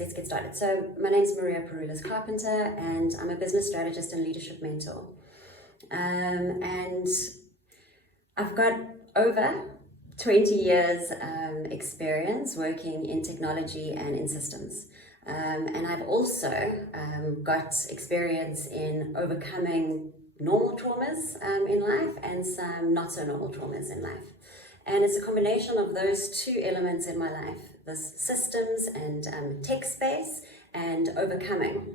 let's get started. So my name is Maria Perulas Carpenter, and I'm a business strategist and leadership mentor. And I've got over 20 years experience working in technology and in systems. And I've also got experience in overcoming normal traumas in life and some not so normal traumas in life. And it's a combination of those two elements in my life, this systems and tech space and overcoming,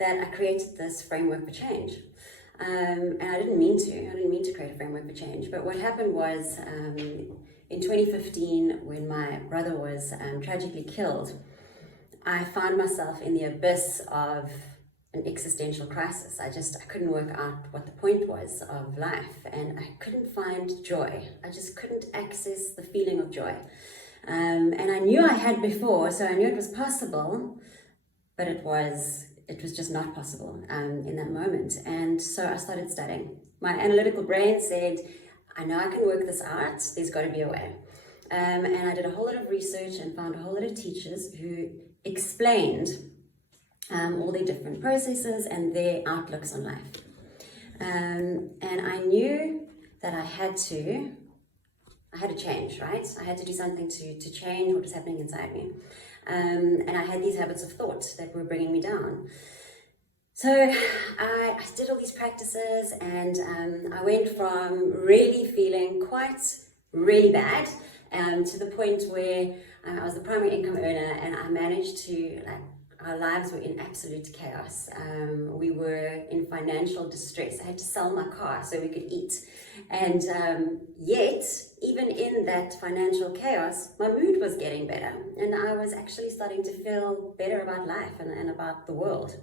that I created this framework for change. And I didn't mean to create a framework for change, but what happened was in 2015, when my brother was tragically killed, I found myself in the abyss of an existential crisis. I couldn't work out what the point was of life, and I couldn't find joy. I just couldn't access the feeling of joy. And I knew I had before, so I knew it was possible, but it was just not possible in that moment. And so I started studying. My analytical brain said, I know I can work this out, there's got to be a way. And I did a whole lot of research and found a whole lot of teachers who explained all their different processes and their outlooks on life. And I knew that I had to change, right? I had to do something to change what was happening inside me. And I had these habits of thought that were bringing me down. So I did all these practices, and I went from really feeling really bad to the point where I was the primary income earner, and I managed to, our lives were in absolute chaos. We were in financial distress. I had to sell my car so we could eat. And yet, even in that financial chaos, my mood was getting better. And I was actually starting to feel better about life and about the world.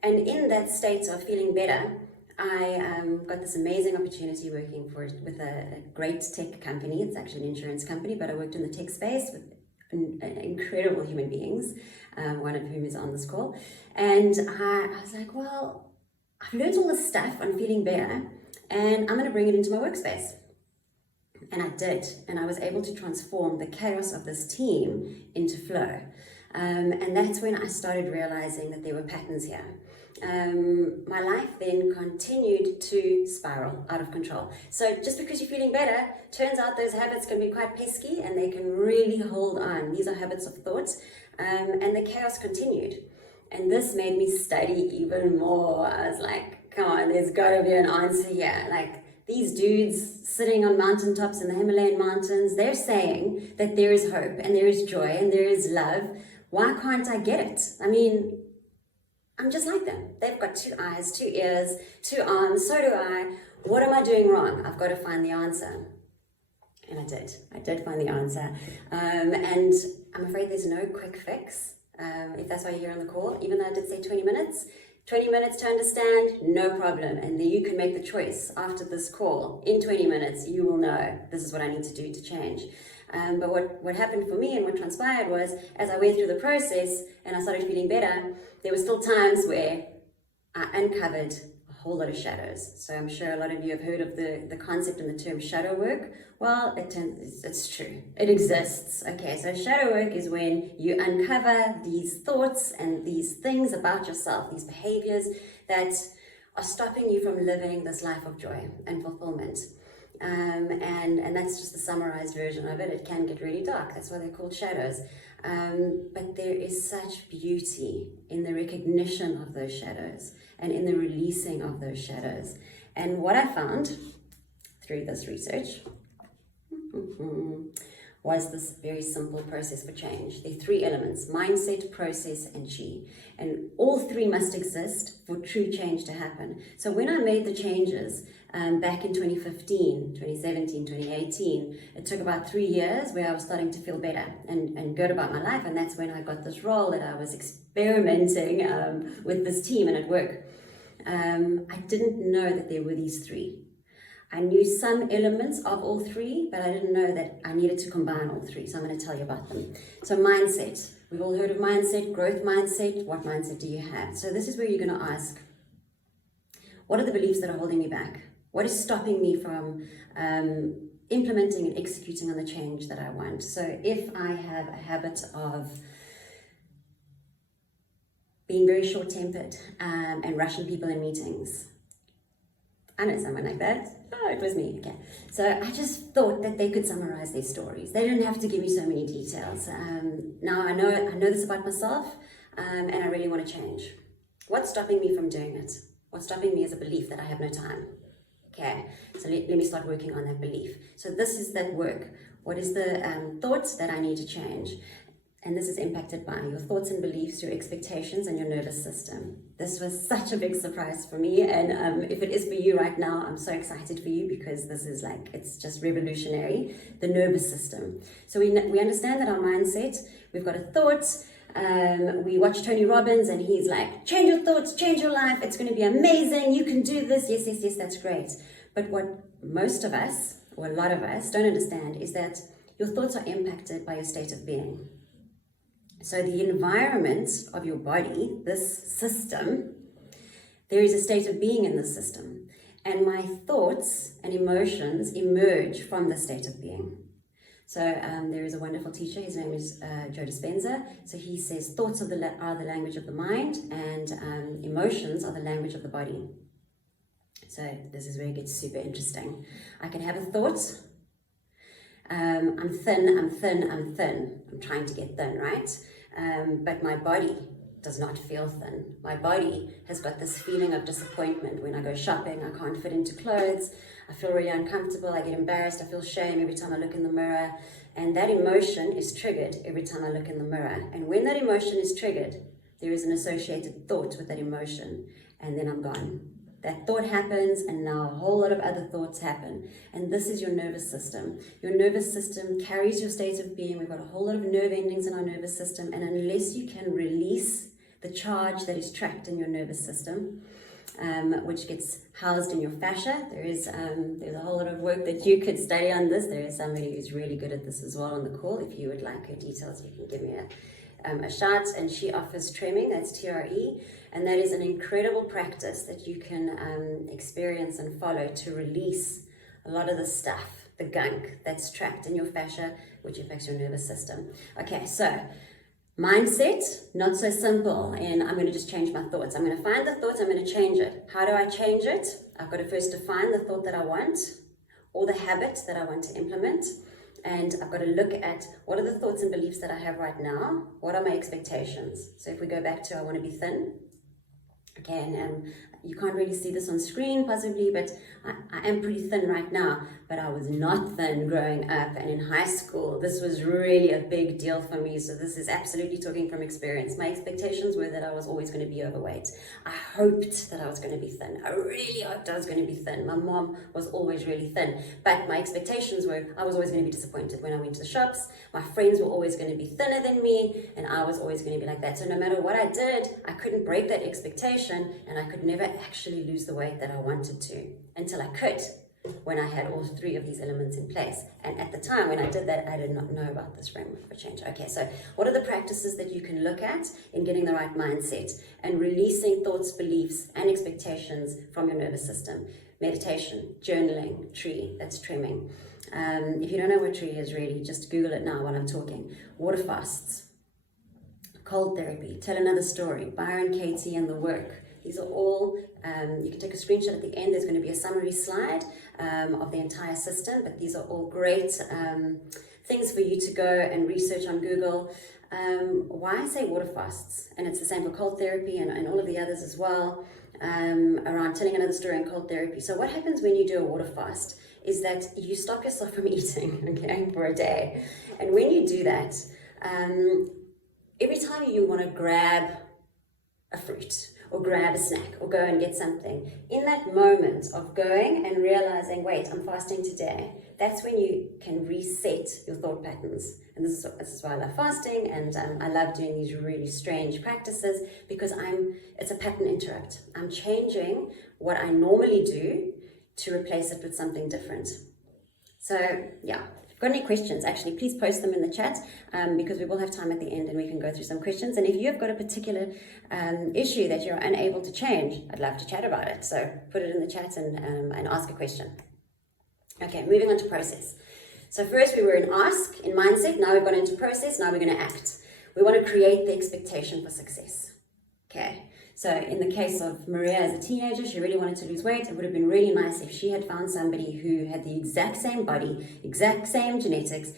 And in that state of feeling better, I got this amazing opportunity working with a great tech company. It's actually an insurance company, but I worked in the tech space with incredible human beings, one of whom is on this call. And I was like, well, I've learned all this stuff on feeling better, and I'm going to bring it into my workspace. And I did, and I was able to transform the chaos of this team into flow. And that's when I started realizing that there were patterns here. My life then continued to spiral out of control. So just because you're feeling better, turns out those habits can be quite pesky and they can really hold on. These are habits of thought, and the chaos continued. And this made me study even more. I was like, come on, there's got to be an answer here. Like, these dudes sitting on mountaintops in the Himalayan mountains, they're saying that there is hope and there is joy and there is love. Why can't I get it? I mean, I'm just like them. They've got 2 eyes, 2 ears, 2 arms, so do I. What am I doing wrong? I've got to find the answer. And I did find the answer. And I'm afraid there's no quick fix. If that's why you're here on the call, even though I did say 20 minutes to understand, no problem. And then you can make the choice after this call. In 20 minutes, you will know this is what I need to do to change. But what happened for me and what transpired was, as I went through the process and I started feeling better, there were still times where I uncovered a whole lot of shadows. So I'm sure a lot of you have heard of the concept and the term shadow work. Well, it's true. It exists. Okay, so shadow work is when you uncover these thoughts and these things about yourself, these behaviors that are stopping you from living this life of joy and fulfillment. And that's just the summarized version of it. It can get really dark. That's why they're called shadows. But there is such beauty in the recognition of those shadows and in the releasing of those shadows. And what I found through this research was this very simple process for change. There are 3 elements: mindset, process, and chi. And all 3 must exist for true change to happen. So when I made the changes back in 2015, 2017, 2018, it took about 3 years where I was starting to feel better and good about my life. And that's when I got this role that I was experimenting with this team and at work. I didn't know that there were these 3. I knew some elements of all 3, but I didn't know that I needed to combine all 3. So I'm going to tell you about them. So mindset. We've all heard of mindset, growth mindset. What mindset do you have? So this is where you're going to ask, what are the beliefs that are holding me back? What is stopping me from implementing and executing on the change that I want? So if I have a habit of being very short-tempered, and rushing people in meetings. I know someone like that. Oh, it was me. Okay. So I just thought that they could summarize their stories. They didn't have to give me so many details. Now I know this about myself, and I really want to change. What's stopping me from doing it? What's stopping me is a belief that I have no time. Okay, so let me start working on that belief. So this is that work. What is the thoughts that I need to change? And this is impacted by your thoughts and beliefs, your expectations, and your nervous system. This was such a big surprise for me. And if it is for you right now, I'm so excited for you, because this is like, it's just revolutionary, the nervous system. So we understand that our mindset, we've got a thought. We watch Tony Robbins and he's like, change your thoughts, change your life. It's going to be amazing. You can do this. Yes, yes, yes, that's great. But what most of us, or a lot of us, don't understand is that your thoughts are impacted by your state of being. So the environment of your body, this system, there is a state of being in this system. And my thoughts and emotions emerge from the state of being. So there is a wonderful teacher, his name is Joe Dispenza. So he says thoughts are the language of the mind, and emotions are the language of the body. So this is where it gets super interesting. I can have a thought, I'm thin, I'm thin, I'm thin. I'm trying to get thin, right? But my body does not feel thin. My body has got this feeling of disappointment. When I go shopping, I can't fit into clothes. I feel really uncomfortable. I get embarrassed. I feel shame every time I look in the mirror. And that emotion is triggered every time I look in the mirror. And when that emotion is triggered, there is an associated thought with that emotion. And then I'm gone. That thought happens, and now a whole lot of other thoughts happen. And this is your nervous system. Your nervous system carries your state of being. We've got a whole lot of nerve endings in our nervous system. And unless you can release the charge that is trapped in your nervous system, which gets housed in your fascia, there's a whole lot of work that you could study on this. There is somebody who's really good at this as well on the call. If you would like her details, you can give me a shout. And she offers trimming, that's TRE. And that is an incredible practice that you can experience and follow to release a lot of the stuff, the gunk that's trapped in your fascia, which affects your nervous system. Okay, so mindset, not so simple. And I'm going to just change my thoughts. I'm going to find the thoughts, I'm going to change it. How do I change it? I've got to first define the thought that I want, or the habit that I want to implement. And I've got to look at what are the thoughts and beliefs that I have right now? What are my expectations? So if we go back to I want to be thin. Okay, and you can't really see this on screen possibly, but I am pretty thin right now, but I was not thin growing up and in high school. This was really a big deal for me. So this is absolutely talking from experience. My expectations were that I was always going to be overweight. I hoped that I was going to be thin. I really hoped I was going to be thin. My mom was always really thin, but my expectations were I was always going to be disappointed when I went to the shops. My friends were always going to be thinner than me, and I was always going to be like that. So no matter what I did, I couldn't break that expectation, and I could never actually lose the weight that I wanted to, until I could, when I had all three of these elements in place. And at the time when I did that, I did not know about this framework for change. Okay, so what are the practices that you can look at in getting the right mindset and releasing thoughts, beliefs, and expectations from your nervous system? Meditation, journaling, tree, that's trimming. If you don't know what tree is really, just Google it now while I'm talking. Water fasts, cold therapy, tell another story, Byron Katie and the work. These are all, you can take a screenshot at the end. There's going to be a summary slide of the entire system, but these are all great things for you to go and research on Google. Why I say water fasts, and it's the same for cold therapy and all of the others as well, around telling another story and cold therapy. So what happens when you do a water fast is that you stop yourself from eating, okay, for a day. And when you do that, every time you want to grab a fruit, or grab a snack, or go and get something, in that moment of going and realizing, wait, I'm fasting today, that's when you can reset your thought patterns. And this is why I love fasting, and I love doing these really strange practices, because it's a pattern interrupt. I'm changing what I normally do to replace it with something different. So yeah. If you've got any questions, actually, please post them in the chat, because we will have time at the end and we can go through some questions. And if you have got a particular issue that you're unable to change, I'd love to chat about it. So put it in the chat and ask a question. Okay, moving on to process. So first we were in ask, in mindset. Now we've gone into process. Now we're going to act. We want to create the expectation for success. Okay, so in the case of Maria as a teenager, she really wanted to lose weight. It would have been really nice if she had found somebody who had the exact same body, exact same genetics,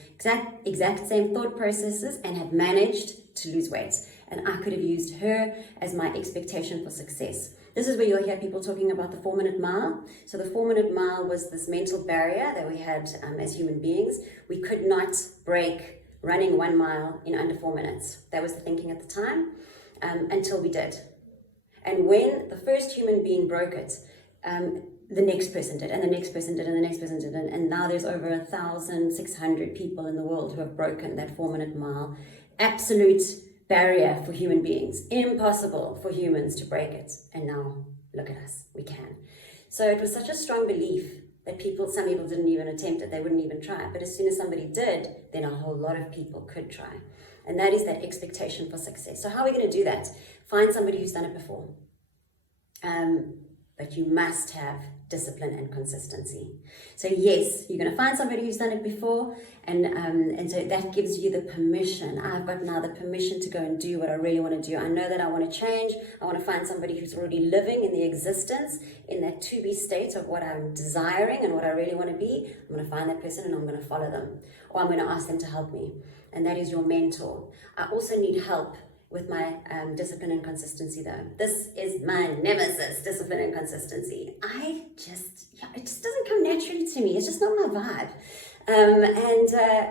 exact same thought processes, and had managed to lose weight. And I could have used her as my expectation for success. This is where you'll hear people talking about the 4-minute mile. So the 4-minute mile was this mental barrier that we had as human beings. We could not break running 1 mile in under 4 minutes. That was the thinking at the time, until we did. And when the first human being broke it, the next person did, and the next person did, and the next person did, and now there's over 1,600 people in the world who have broken that 4-minute mile. Absolute barrier for human beings, impossible for humans to break it. And now look at us, we can. So it was such a strong belief that some people didn't even attempt it, they wouldn't even try it. But as soon as somebody did, then a whole lot of people could try. And that is that expectation for success. So how are we going to do that? Find somebody who's done it before. But you must have discipline and consistency. So yes, you're going to find somebody who's done it before, and so that gives you the permission. I've got now the permission to go and do what I really want to do. I know that I want to change. I want to find somebody who's already living in the existence, in that to-be state of what I'm desiring and what I really want to be. I'm going to find that person and I'm going to follow them, or I'm going to ask them to help me. And that is your mentor. I also need help with my discipline and consistency though. This is my nemesis, discipline and consistency. It just doesn't come naturally to me. It's just not my vibe.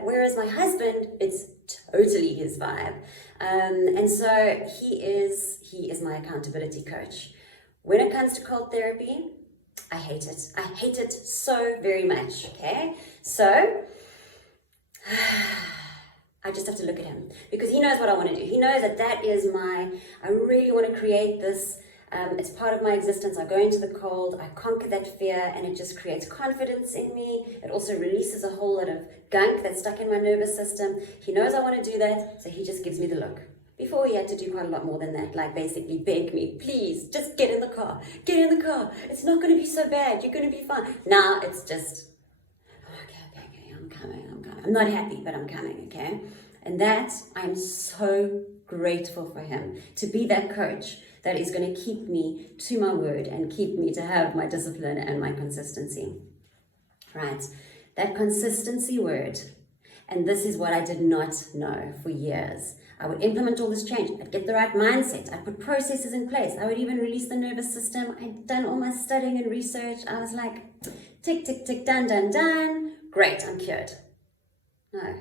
Whereas my husband, it's totally his vibe. And so he is my accountability coach. When it comes to cold therapy, I hate it. I hate it so very much, okay? So, I just have to look at him because he knows what I want to do. He knows that is I really want to create this. It's part of my existence. I go into the cold, I conquer that fear, and it just creates confidence in me. It also releases a whole lot of gunk that's stuck in my nervous system. He knows I want to do that, so he just gives me the look. Before he had to do quite a lot more than that, like basically beg me, please, just get in the car. Get in the car. It's not going to be so bad. You're going to be fine. Now it's just, okay, I'm coming. I'm not happy, but I'm coming, okay? And that, I'm so grateful for him to be that coach that is going to keep me to my word and keep me to have my discipline and my consistency. Right? That consistency word. And this is what I did not know for years. I would implement all this change. I'd get the right mindset. I'd put processes in place. I would even release the nervous system. I'd done all my studying and research. I was like, tick, tick, tick, done, done, done. Great, I'm cured. No.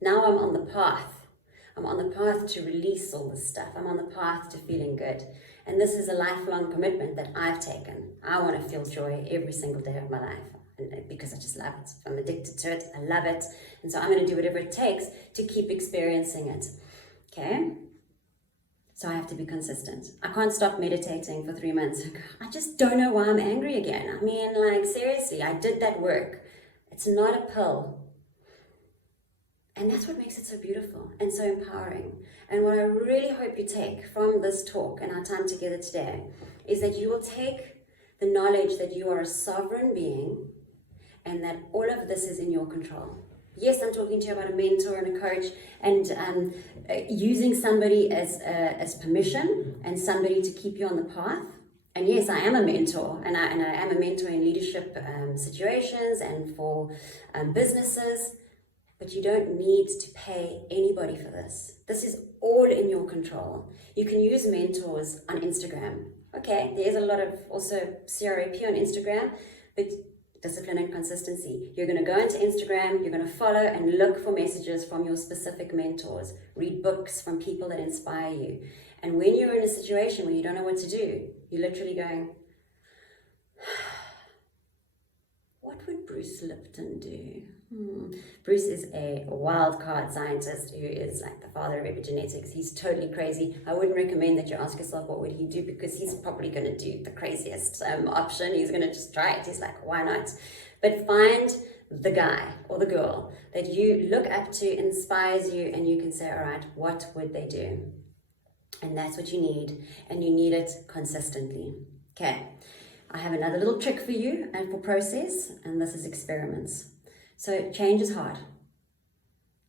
Now I'm on the path. I'm on the path to release all this stuff. I'm on the path to feeling good. And this is a lifelong commitment that I've taken. I want to feel joy every single day of my life because I just love it. I'm addicted to it. I love it. And so I'm going to do whatever it takes to keep experiencing it. Okay? So I have to be consistent. I can't stop meditating for 3 months. I just don't know why I'm angry again. I mean, like, seriously, I did that work. It's not a pill. And that's what makes it so beautiful and so empowering. And what I really hope you take from this talk and our time together today is that you will take the knowledge that you are a sovereign being and that all of this is in your control. Yes, I'm talking to you about a mentor and a coach and using somebody as permission and somebody to keep you on the path. And yes, I am a mentor, and I am a mentor in leadership situations and for businesses. But you don't need to pay anybody for this. This is all in your control. You can use mentors on Instagram. Okay, there's a lot of also CRAP on Instagram, but discipline and consistency. You're going to go into Instagram, you're going to follow and look for messages from your specific mentors. Read books from people that inspire you. And when you're in a situation where you don't know what to do, you're literally going, what would Bruce Lipton do? Bruce is a wild card scientist who is like the father of epigenetics. He's totally crazy. I wouldn't recommend that you ask yourself what would he do, because he's probably going to do the craziest option. He's going to just try it. He's like, why not? But find the guy or the girl that you look up to, inspires you, and you can say, all right, what would they do? And that's what you need, and you need it consistently. Okay, I have another little trick for you and for process, and this is experiments. So change is hard.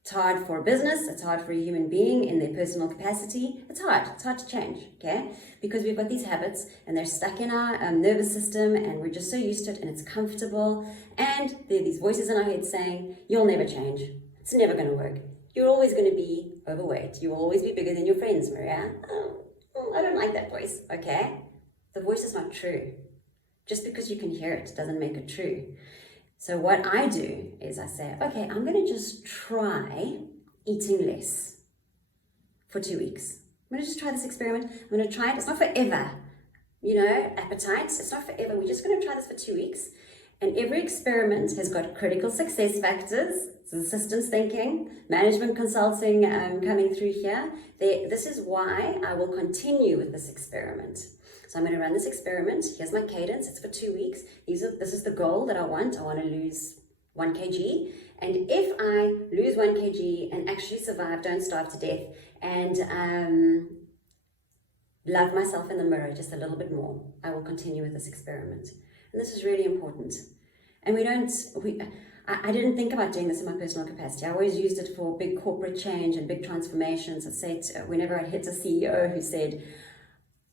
It's hard for a business, it's hard for a human being in their personal capacity. It's hard to change, okay? Because we've got these habits and they're stuck in our nervous system and we're just so used to it and it's comfortable. And there are these voices in our head saying, you'll never change. It's never going to work. You're always going to be overweight. You will always be bigger than your friends, Maria. I don't like that voice, okay? The voice is not true. Just because you can hear it doesn't make it true. So what I do is I say, okay, I'm going to just try eating less for 2 weeks. I'm going to just try this experiment. I'm going to try it. It's not forever. Appetite, it's not forever. We're just going to try this for 2 weeks. And every experiment has got critical success factors. It's systems thinking, management consulting coming through here. This is why I will continue with this experiment. So I'm going to run this experiment. Here's my cadence. It's for 2 weeks. This is the goal that I want. I want to lose 1 kg. And if I lose 1 kg and actually survive, don't starve to death, and love myself in the mirror just a little bit more, I will continue with this experiment. And this is really important. And I didn't think about doing this in my personal capacity. I always used it for big corporate change and big transformations. I'd say whenever I hit a CEO who said,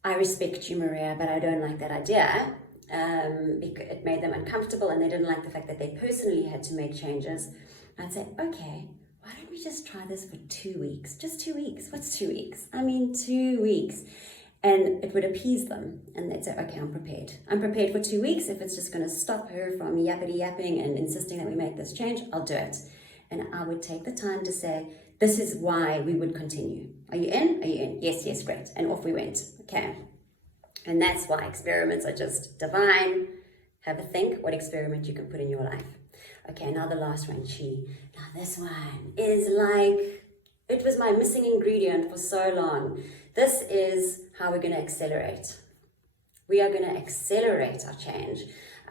I respect you, Maria, but I don't like that idea. Because it made them uncomfortable and they didn't like the fact that they personally had to make changes. I'd say, okay, why don't we just try this for 2 weeks? Just 2 weeks. What's 2 weeks? 2 weeks. And it would appease them. And they'd say, okay, I'm prepared. I'm prepared for 2 weeks. If it's just going to stop her from yapping and insisting that we make this change, I'll do it. And I would take the time to say, this is why we would continue. Are you in? Are you in? Yes, great. And off we went. Okay. And that's why experiments are just divine. Have a think what experiment you can put in your life. Okay, now the last one, chi. Now this one is like, it was my missing ingredient for so long. This is how we're going to accelerate. We are going to accelerate our change.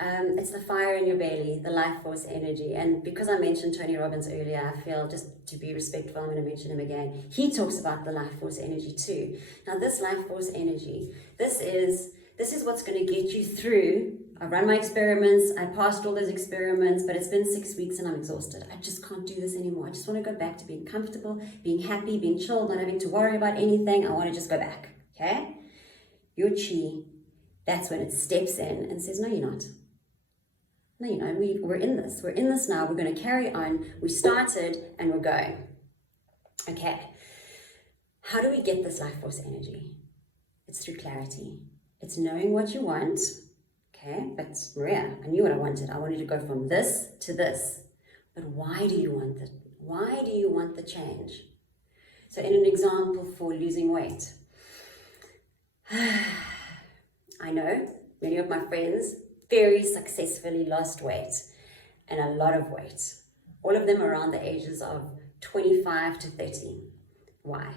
It's the fire in your belly, the life force energy. And because I mentioned Tony Robbins earlier, I feel just to be respectful, I'm going to mention him again. He talks about the life force energy too. Now this life force energy, this is what's going to get you through. I run my experiments, I passed all those experiments, but it's been 6 weeks and I'm exhausted. I just can't do this anymore. I just want to go back to being comfortable, being happy, being chilled, not having to worry about anything. I want to just go back, okay? Your chi, that's when it steps in and says, no, you're not. No, we're in this. We're in this now. We're going to carry on. We started and we're going. Okay. How do we get this life force energy? It's through clarity. It's knowing what you want. Okay, but Maria, I knew what I wanted. I wanted to go from this to this. But why do you want it? Why do you want the change? So in an example for losing weight, I know many of my friends very successfully lost weight and a lot of weight. All of them around the ages of 25 to 30. Why?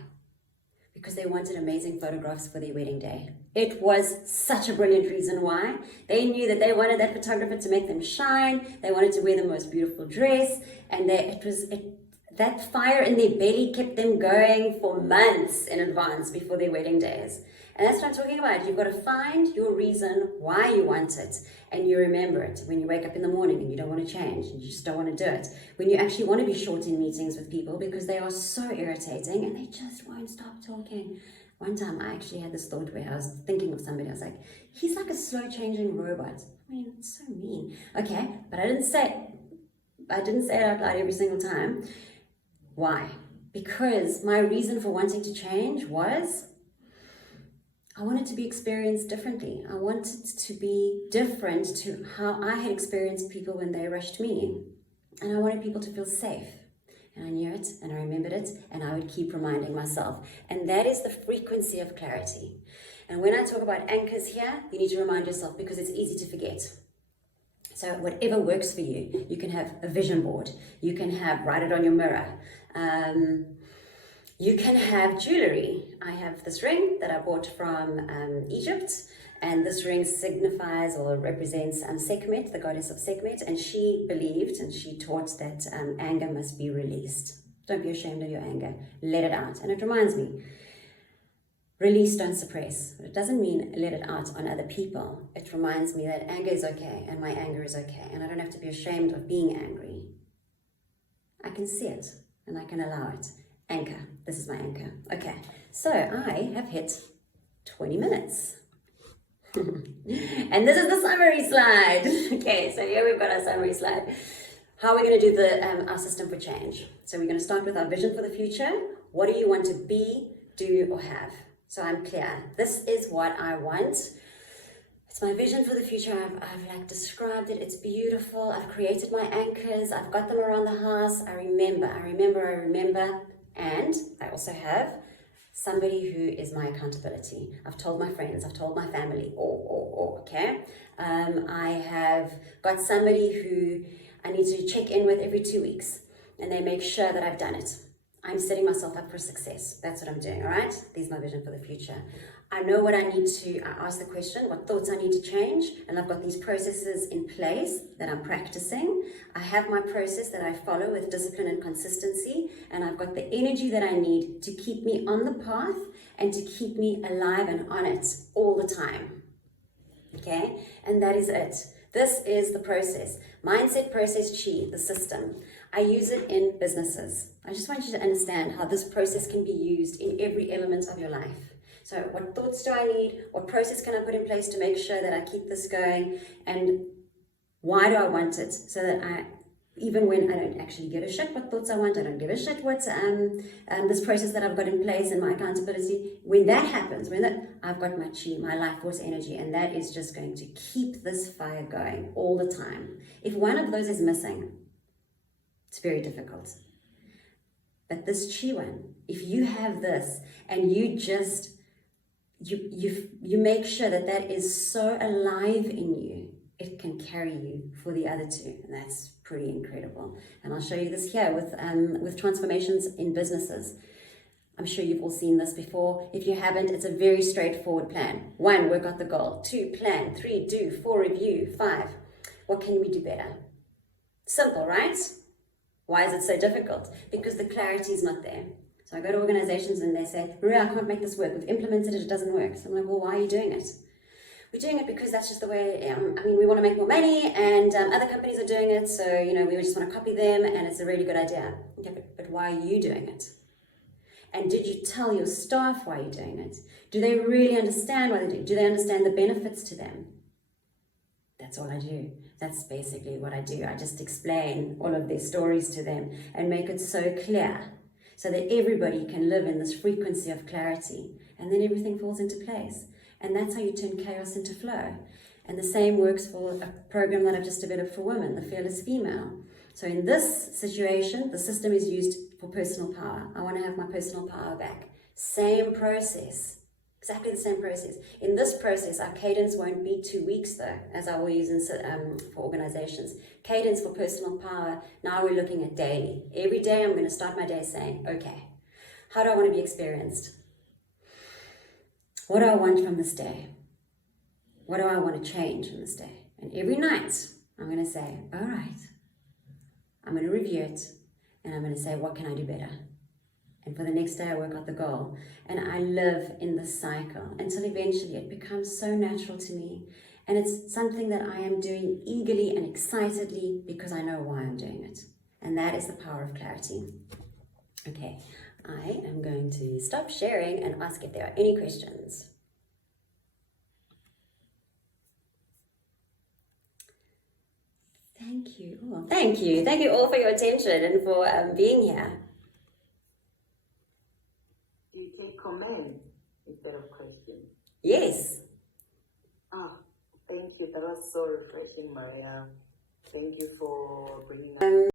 Because they wanted amazing photographs for their wedding day. It was such a brilliant reason why. They knew that they wanted that photographer to make them shine. They wanted to wear the most beautiful dress. And that fire in their belly kept them going for months in advance before their wedding days. And that's what I'm talking about. You've got to find your reason why you want it. And you remember it when you wake up in the morning and you don't want to change. And you just don't want to do it. When you actually want to be short in meetings with people because they are so irritating and they just won't stop talking. One time I actually had this thought where I was thinking of somebody. I was like, he's like a slow changing robot. It's so mean. Okay, but I didn't say it out loud every single time. Why? Because my reason for wanting to change was I wanted to be experienced differently. I wanted to be different to how I had experienced people when they rushed me. And I wanted people to feel safe. And I knew it, and I remembered it, and I would keep reminding myself. And that is the frequency of clarity. And when I talk about anchors here, you need to remind yourself because it's easy to forget. So whatever works for you, you can have a vision board. You can write it on your mirror. You can have jewelry. I have this ring that I bought from Egypt, and this ring signifies or represents Sekhmet, the goddess of Sekhmet, and she believed and she taught that anger must be released. Don't be ashamed of your anger. Let it out. And it reminds me, release, don't suppress. It doesn't mean let it out on other people. It reminds me that anger is okay and my anger is okay, and I don't have to be ashamed of being angry. I can see it. and I can allow it. Anchor. This is my anchor. Okay, so I have hit 20 minutes. And this is the summary slide. Okay, so here we've got our summary slide. How are we going to do our system for change? So we're going to start with our vision for the future. What do you want to be, do, or have? So I'm clear. This is what I want. It's my vision for the future. I've like described it. It's beautiful. I've created my anchors. I've got them around the house. I remember. And I also have somebody who is my accountability. I've told my friends, I've told my family, okay? I have got somebody who I need to check in with every 2 weeks, and they make sure that I've done it. I'm setting myself up for success. That's what I'm doing, all right? This is my vision for the future. I know what I need to, I ask the question, what thoughts I need to change, and I've got these processes in place that I'm practicing. I have my process that I follow with discipline and consistency, and I've got the energy that I need to keep me on the path and to keep me alive and on it all the time, okay? And that is it. This is the process. Mindset, process, chi, the system. I use it in businesses. I just want you to understand how this process can be used in every element of your life. So what thoughts do I need? What process can I put in place to make sure that I keep this going? And why do I want it? So that even when I don't actually give a shit what thoughts I want, I don't give a shit what this process that I've got in place and my accountability, when that happens, I've got my chi, my life force energy, and that is just going to keep this fire going all the time. If one of those is missing, it's very difficult. But this chi one, if you have this and you just, you make sure that that is so alive in you, it can carry you for the other two, and that's pretty incredible. And I'll show you this here with transformations in businesses. I'm sure you've all seen this before. If you haven't, it's a very straightforward plan. 1, work out the goal. 2, plan. 3, do. 4, review. 5, what can we do better? Simple, right? Why is it so difficult? Because the clarity is not there. So I go to organizations and they say, Maria, I can't make this work. We've implemented it, it doesn't work. So I'm like, well, why are you doing it? We're doing it because that's just the way, we want to make more money, and other companies are doing it, so, we just want to copy them, and it's a really good idea. Okay, but why are you doing it? And did you tell your staff why you're doing it? Do they really understand why they do it? Do they understand the benefits to them? That's all I do. That's basically what I do. I just explain all of their stories to them and make it so clear so that everybody can live in this frequency of clarity, and then everything falls into place. And that's how you turn chaos into flow. And the same works for a program that I've just developed for women, the Fearless Female. So in this situation, the system is used for personal power. I want to have my personal power back. Same process, exactly the same process. In this process, our cadence won't be 2 weeks though, as I will use for organizations. Cadence for personal power, now we're looking at daily. Every day I'm going to start my day saying, okay, how do I want to be experienced? What do I want from this day? What do I want to change from this day? And every night, I'm going to say, all right, I'm going to review it, and I'm going to say, what can I do better? And for the next day, I work out the goal. And I live in this cycle until eventually it becomes so natural to me. And it's something that I am doing eagerly and excitedly because I know why I'm doing it. And that is the power of clarity. Okay. I am going to stop sharing and ask if there are any questions. Thank you. Oh, thank you. Thank you all for your attention and for being here. Do you take comments instead of questions? Yes. Thank you. That was so refreshing, Maria. Thank you for bringing up.